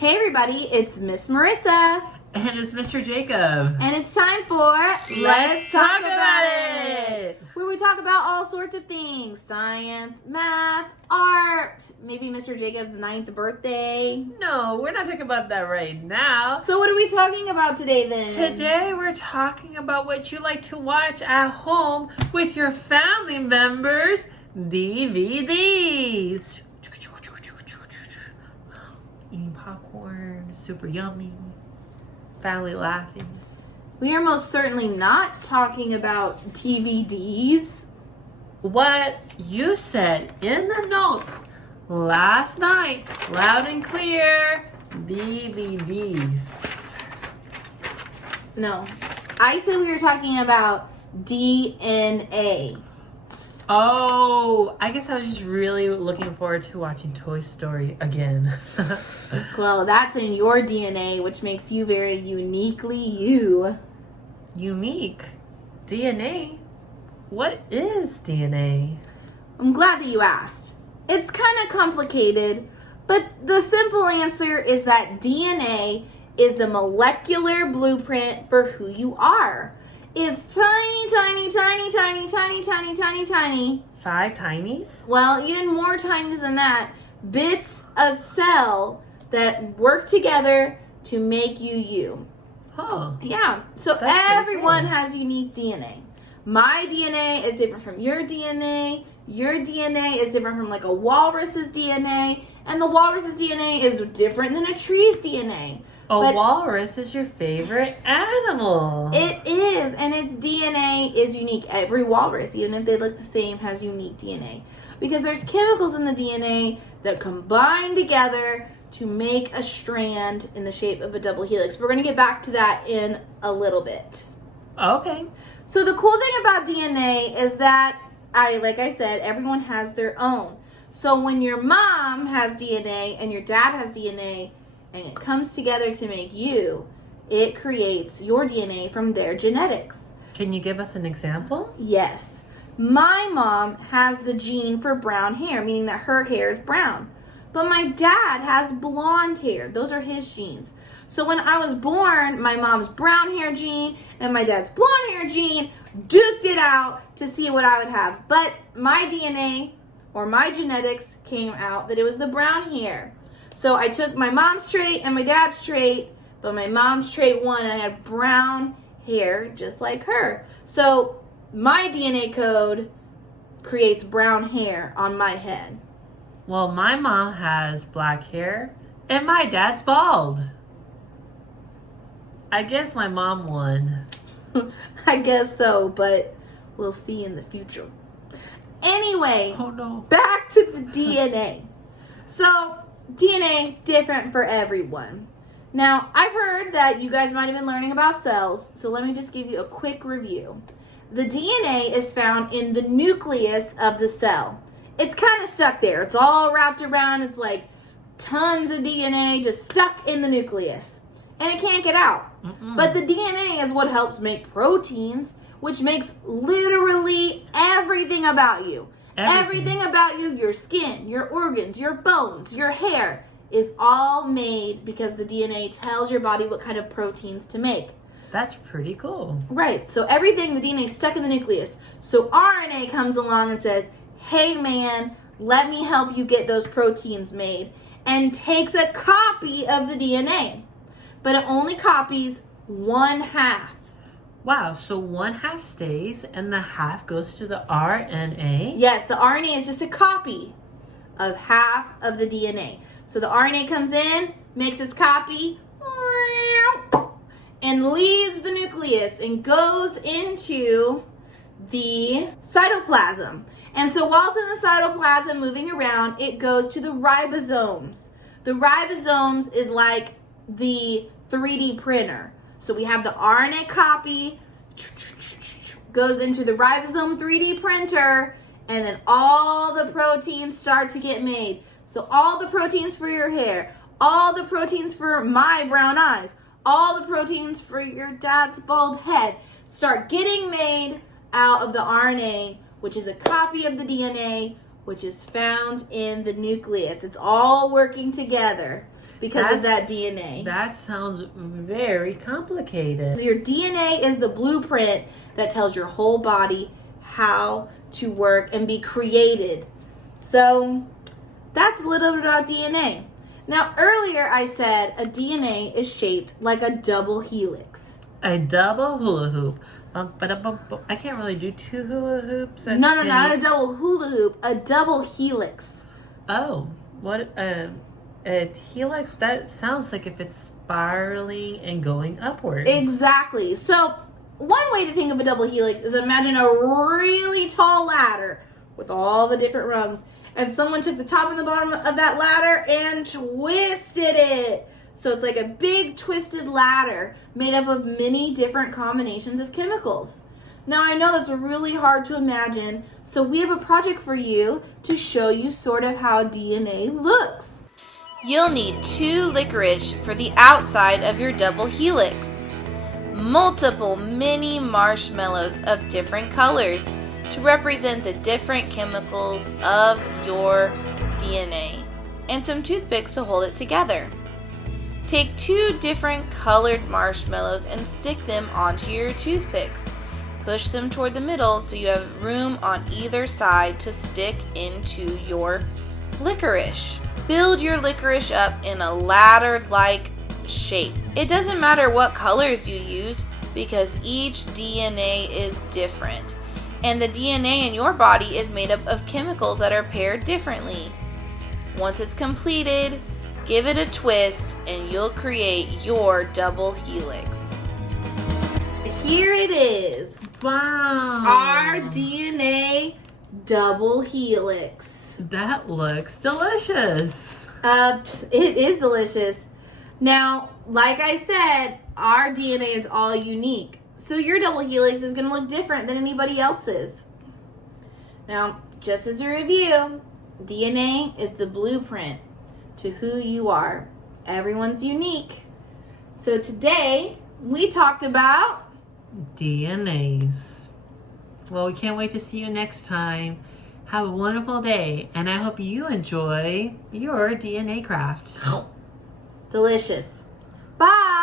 Hey everybody, it's Miss Marissa. And it's Mr. Jacob. And it's time for Let's Talk About It! Where we talk about all sorts of things. Science, math, art, maybe Mr. Jacob's 9th birthday. No, we're not talking about that right now. So what are we talking about today then? Today we're talking about what you like to watch at home with your family members, DVDs. Eating popcorn, super yummy, family laughing. We are most certainly not talking about DVDs. What you said in the notes last night, loud and clear, DVDs. No, I said we were talking about DNA. Oh, I guess I was just really looking forward to watching Toy Story again. Well, that's in your DNA, which makes you very uniquely you. Unique? DNA? What is DNA? I'm glad that you asked. It's kind of complicated, but the simple answer is that DNA is the molecular blueprint for who you are. It's tiny, tiny, tiny, tiny, tiny, tiny, tiny, tiny. 5 tinies? Well, even more tinies than that. Bits of cell that work together to make you you. Huh. Yeah. So That's pretty everyone cool. has unique DNA. My DNA is different from your DNA. Your DNA is different from like a walrus's DNA. And the walrus's DNA is different than a tree's DNA. A walrus is your favorite animal. It is, and its DNA is unique. Every walrus, even if they look the same, has unique DNA. Because there's chemicals in the DNA that combine together to make a strand in the shape of a double helix. We're going to get back to that in a little bit. Okay. So the cool thing about DNA is that, like I said, everyone has their own. So when your mom has DNA and your dad has DNA, and it comes together to make you, it creates your DNA from their genetics. Can you give us an example? Yes. My mom has the gene for brown hair, meaning that her hair is brown. But my dad has blonde hair. Those are his genes. So when I was born, my mom's brown hair gene and my dad's blonde hair gene duked it out to see what I would have. But my DNA or my genetics came out that it was the brown hair. So I took my mom's trait and my dad's trait, but my mom's trait won and I had brown hair just like her. So my DNA code creates brown hair on my head. Well, my mom has black hair and my dad's bald. I guess my mom won. I guess so, but we'll see in the future. Anyway, Oh no. back to the DNA. So DNA different for everyone. Now, I've heard that you guys might have been learning about cells, so let me just give you a quick review. The DNA is found in the nucleus of the cell. It's kind of stuck there. It's all wrapped around. It's like tons of DNA just stuck in the nucleus. And it can't get out. But the DNA is what helps make proteins, which makes literally everything about you. Everything about you, your skin, your organs, your bones, your hair, is all made because the DNA tells your body what kind of proteins to make. That's pretty cool. Right, so everything, the DNA is stuck in the nucleus. So RNA comes along and says, hey man, let me help you get those proteins made, and takes a copy of the DNA. But it only copies 1/2. Wow, so 1/2 stays and the half goes to the RNA? Yes, the RNA is just a copy of half of the DNA. So the RNA comes in, makes its copy, and leaves the nucleus and goes into the cytoplasm. And so while it's in the cytoplasm moving around, it goes to the ribosomes. The ribosomes is like the 3D printer. So we have the RNA copy, goes into the ribosome 3D printer, and then all the proteins start to get made. So all the proteins for your hair, all the proteins for my brown eyes, all the proteins for your dad's bald head start getting made out of the RNA, which is a copy of the DNA, which is found in the nucleus. It's all working together. because of that DNA. That sounds very complicated. So your DNA is the blueprint that tells your whole body how to work and be created. So that's a little bit about DNA. Now, earlier I said a DNA is shaped like a double helix. A double hula hoop. I can't really do two hula hoops. No, not a double hula hoop, a double helix. Oh, what a helix? That sounds like if it's spiraling and going upwards. Exactly. So one way to think of a double helix is imagine a really tall ladder with all the different rungs, and someone took the top and the bottom of that ladder and twisted it. So it's like a big twisted ladder made up of many different combinations of chemicals. Now I know that's really hard to imagine, so we have a project for you to show you sort of how DNA looks. You'll need 2 licorice for the outside of your double helix, multiple mini marshmallows of different colors to represent the different chemicals of your DNA, and some toothpicks to hold it together. Take 2 different colored marshmallows and stick them onto your toothpicks. Push them toward the middle so you have room on either side to stick into your licorice. Build your licorice up in a ladder-like shape. It doesn't matter what colors you use because each DNA is different. And the DNA in your body is made up of chemicals that are paired differently. Once it's completed, give it a twist and you'll create your double helix. Here it is. Wow. Our DNA double helix. That looks delicious. It is delicious. Now, like I said, our DNA is all unique. So your double helix is going to look different than anybody else's. Now, just as a review, DNA is the blueprint to who you are. Everyone's unique. So today, we talked about DNAs. Well, we can't wait to see you next time. Have a wonderful day, and I hope you enjoy your DNA craft. delicious. Bye!